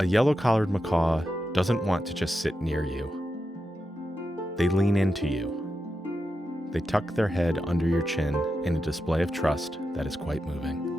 A yellow-collared macaw doesn't want to just sit near you. They lean into you. They tuck their head under your chin in a display of trust that is quite moving.